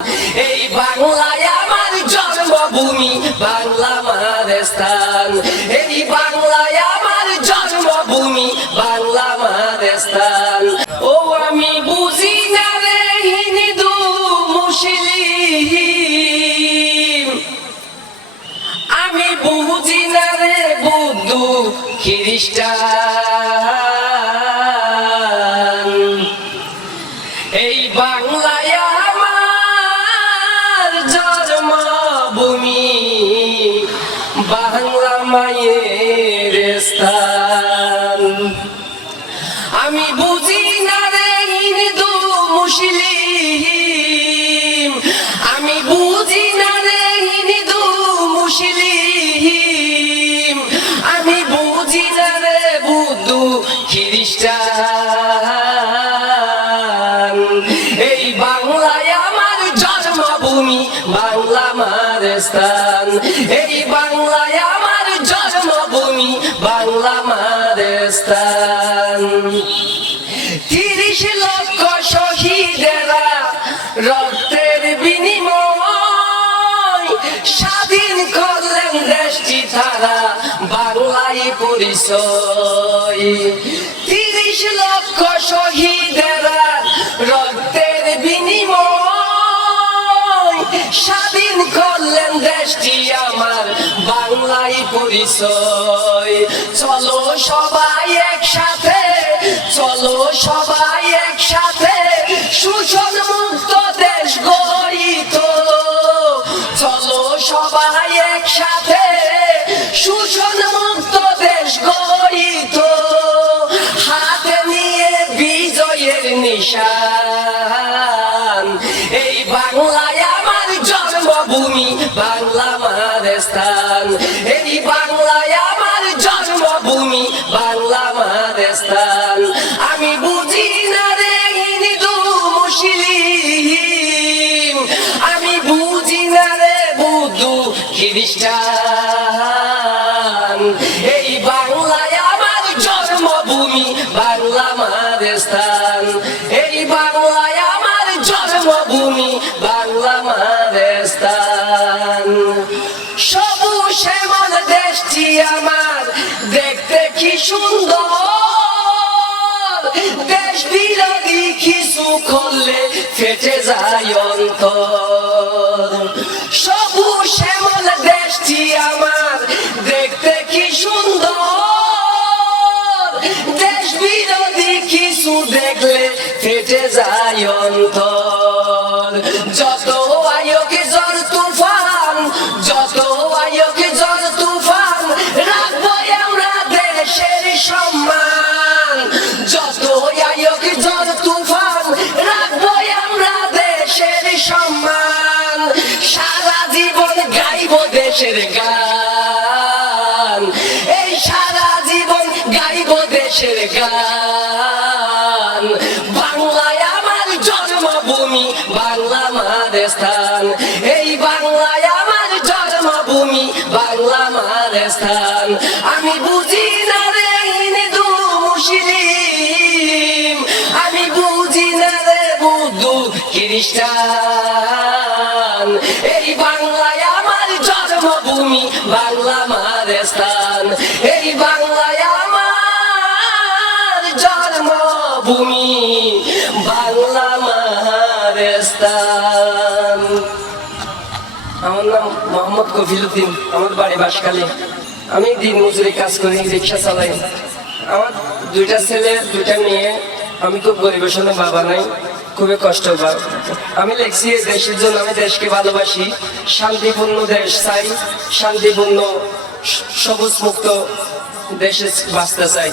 এই বাংলায় আমার জন্মভূমি, বাংলা মাদেস্তান। এই বাংলায় আমার জন্মভূমি, বাংলা মাদেস্তান। ও আমি বুঝি না রে হিন্দু মুসলিম, আমি বুঝি না রে বৌদ্ধ খ্রিস্টান। এই বাংলায় আমার জন্মভূমি, বাংলা মায়ের স্থান। আমি বুঝি না রে হিন্দু মুসলিম, আমি বুঝি না রে হিন্দু মুসলিম, আমি বুঝি না রে বৌদ্ধ খ্রিস্টান। এই বাংলায় আমার জন্মভূমি, বাংলা মাদেস্তান। এই বাংলায় আমার জন্মভূমি, বাংলা মাদেস্তান। ৩০ লক্ষ শহীদেরা রক্তের বিনিময় স্বাধীন করলেন দেশটি, তারা বাংলায় পরিচয়। ৩০ লক্ষ শহীদেরা রক্তের বিনিময় স্বাধীন করলেন দেশটি, আমার বাংলায় পরিচয়। চলো সবাই একসাথে, চলো সবাই একসাথে, শোষণ মুক্ত দেশ গড়ি তোলো। চলো সবাই একসাথে, শোষণ মুক্ত দেশ গড়ি তোলো। হাতে নিয়ে বিজয়ের নিশান। এই বাংলায় আমার জন্মভূমি, বাংলা মাদেস্তান। এই বাংলায় আমার জন্মভূমি, বাংলা মাদেস্তান। আমি বুঝি না রে হিন্দু মুসলিম, আমি বুঝি না রে বৌদ্ধ খ্রিস্টান। এই বাংলায় আমার জন্মভূমি, বাংলা মাদেস্তান। এই বাংলায় আমার জন্মভূমি, বাংলা মাদেস্তান। সবুজ শ্যামল দেশটি আমার দেখতে কি সুন্দর, দেশ বিরোধী কিছু করলে ফেটে যায় অন্তর। সবুজ শ্যামল দেশটি আমার দেখতে কি সুন্দর, দেশ বিরোধী কিছু দেখলে ফেটে যায় অন্তর। যত আয়োগে জ্বর তুফান, যত আয়োগে জ্বর তুফান, রাখবো আমরা দেশের সম্মান। যত আয়োগে জ্বর তুফান, রাখবো আমরা দেশের সম্মান। সারা জীবন গাইবো দেশের গান, এই সারা জীবন গাইবো দেশের গান। বাংলায় আমার জন্মভূমি, বাংলা মাদেস্তান। এই বাংলায় আমার জন্মভূমি, বাংলা মাদেস্তান। আমি বুঝি না রে হিন্দু মুসলিম, আমি বুঝি না রে বৌদ্ধ খ্রিস্টান। এই বাংলায় আমার জন্মভূমি, বাংলা মাদেস্তান। এই বাংলায় আমার জন্মভূমি, বাংলা মাদেস্তান। আমার নাম মোহাম্মদ কফিলউদ্দিন, আমার বাড়ি বাঁশখালী। আমি দিন মজুরি কাজ করি, রিক্সা চালাই। আমার 2টা ছেলে 2টা মেয়ে। আমি খুব গরিবের সঙ্গে বাবা নাই, খুবই কষ্ট পাই। আমি লিখছি এই দেশের জন্য, আমি দেশকে ভালোবাসি, শান্তিপূর্ণ দেশ চাই, শান্তিপূর্ণ সবুজ মুক্ত দেশে বাঁচতে চাই।